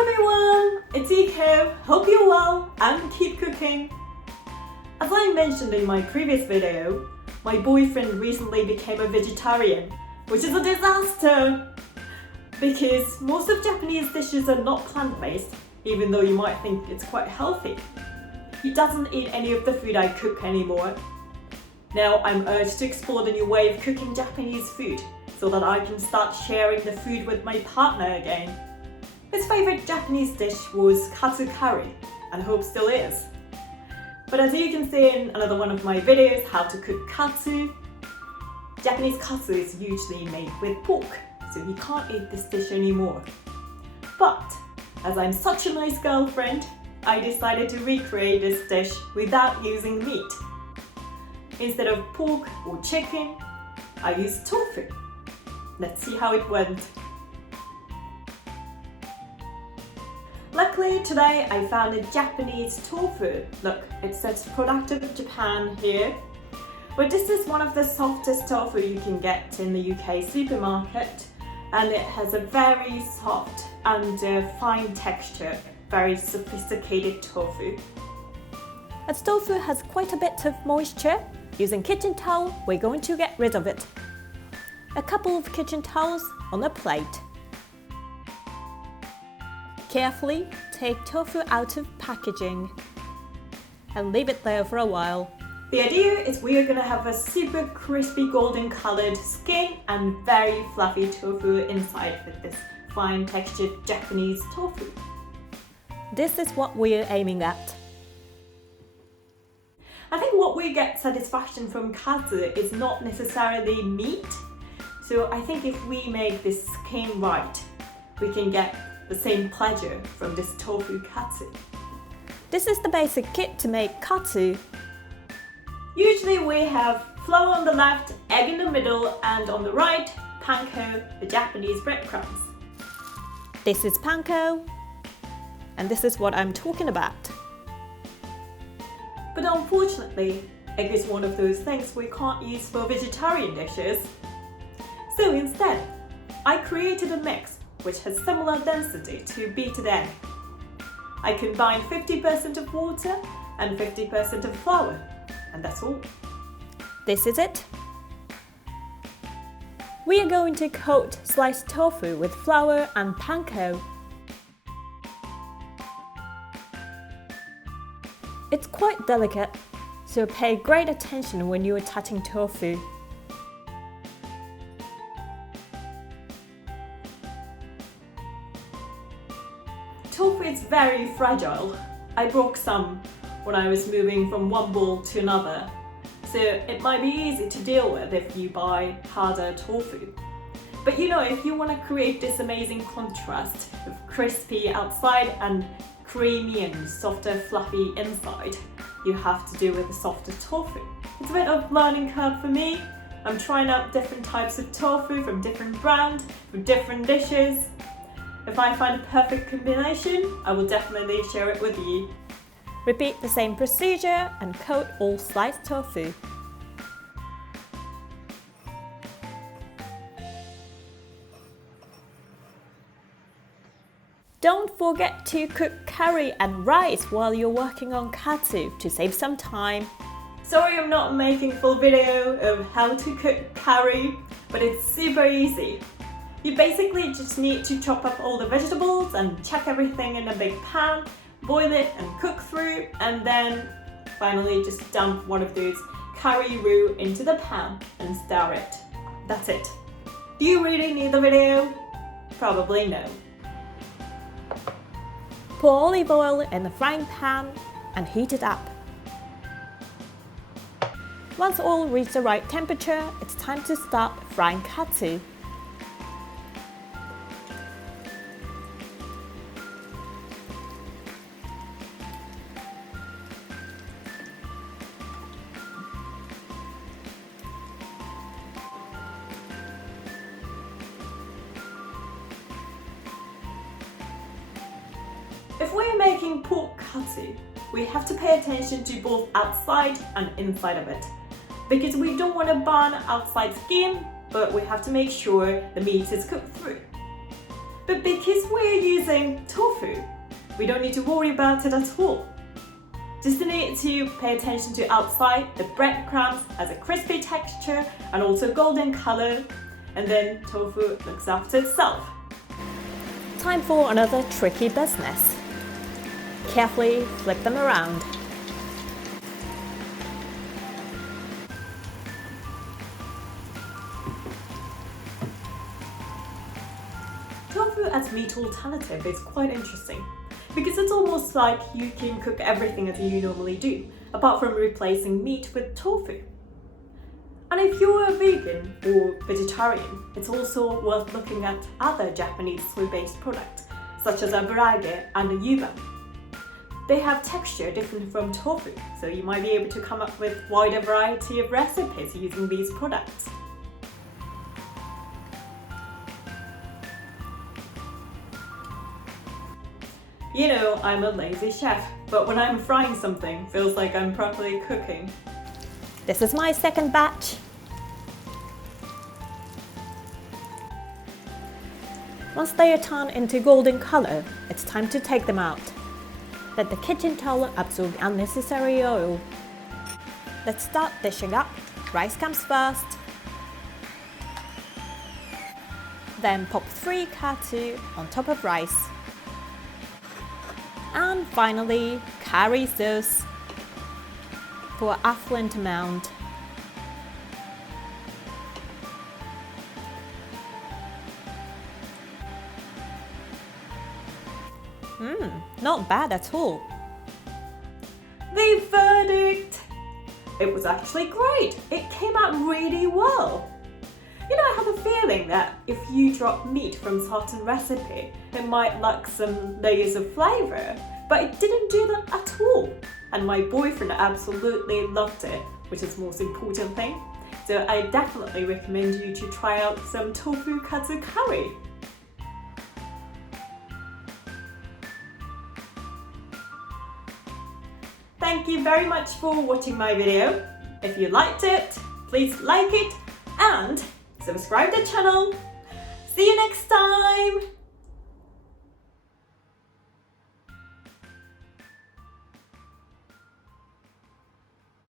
Hello everyone, it's Yuko. Hope you're well and keep cooking. As I mentioned in my previous video, my boyfriend recently became a vegetarian, which is a disaster because most of Japanese dishes are not plant-based, even though you might think it's quite healthy. He doesn't eat any of the food I cook anymore. Now I'm urged to explore the new way of cooking Japanese food so that I can start sharing the food with my partner again. His favorite Japanese dish was Katsu Curry, and hope still is. But as you can see in another one of my videos, how to cook katsu, Japanese katsu is usually made with pork, so he can't eat this dish anymore. But as I'm such a nice girlfriend, I decided to recreate this dish without using meat. Instead of pork or chicken, I used tofu. Let's see how it went. Luckily today I found a Japanese tofu. Look, it says product of Japan here. But this is one of the softest tofu you can get in the UK supermarket, and it has a very soft and fine texture, very sophisticated tofu. As tofu has quite a bit of moisture, using kitchen towel we're going to get rid of it. A couple of kitchen towels on a plate. Carefully take tofu out of packaging and leave it there for a while. The idea is we are going to have a super crispy golden colored skin and very fluffy tofu inside with this fine textured Japanese tofu. This is what we're aiming at. I think what we get satisfaction from katsu is not necessarily meat. So I think if we make this skin right, we can get the same pleasure from this tofu katsu. This is the basic kit to make katsu. Usually we have flour on the left, egg in the middle, and on the right, panko, the Japanese breadcrumbs. This is panko, and this is what I'm talking about. But unfortunately, egg is one of those things we can't use for vegetarian dishes. So instead, I created a mix which has similar density to beaten egg. I combined 50% of water and 50% of flour, and that's all. This is it. We are going to coat sliced tofu with flour and panko. It's quite delicate, so pay great attention when you are touching tofu. Tofu is very fragile. I broke some when I was moving from one bowl to another, so it might be easy to deal with if you buy harder tofu. But you know, if you want to create this amazing contrast of crispy outside and creamy and softer fluffy inside, you have to do with a softer tofu. It's a bit of learning curve for me. I'm trying out different types of tofu from different brands, from different dishes. If I find a perfect combination, I will definitely share it with you. Repeat the same procedure and coat all sliced tofu. Don't forget to cook curry and rice while you're working on katsu to save some time. Sorry I'm not making full video of how to cook curry, but it's super easy. You basically just need to chop up all the vegetables and chuck everything in a big pan, boil it and cook through, and then finally just dump one of those curry roux into the pan and stir it. That's it. Do you really need the video? Probably no. Pour olive oil in the frying pan and heat it up. Once oil reaches the right temperature, it's time to start frying katsu. If we're making pork katsu, we have to pay attention to both outside and inside of it, because we don't want to burn outside skin, but we have to make sure the meat is cooked through. But because we're using tofu, we don't need to worry about it at all. Just need to pay attention to outside, the breadcrumbs has a crispy texture and also golden color, and then tofu looks after itself. Time for another tricky business. Carefully flip them around. Tofu as meat alternative is quite interesting because it's almost like you can cook everything as you normally do, apart from replacing meat with tofu. And if you're a vegan or vegetarian, it's also worth looking at other Japanese soy-based products, such as aburage and yuba. They have texture different from tofu, so you might be able to come up with a wider variety of recipes using these products. You know, I'm a lazy chef, but when I'm frying something, it feels like I'm properly cooking. This is my second batch. Once they are turned into golden color, it's time to take them out. Let the kitchen towel absorb unnecessary oil. Let's start dishing up. Rice comes first. Then pop 3 katsu on top of rice. And finally, curry sauce for an affluent amount. Not bad at all. The verdict! It was actually great. It came out really well. You know, I have a feeling that if you drop meat from certain recipe, it might lack some layers of flavor, but it didn't do that at all. And my boyfriend absolutely loved it, which is the most important thing. So I definitely recommend you to try out some Tofu Katsu Curry. Thank you very much for watching my video. If you liked it, please like it and subscribe to the channel. See you next time!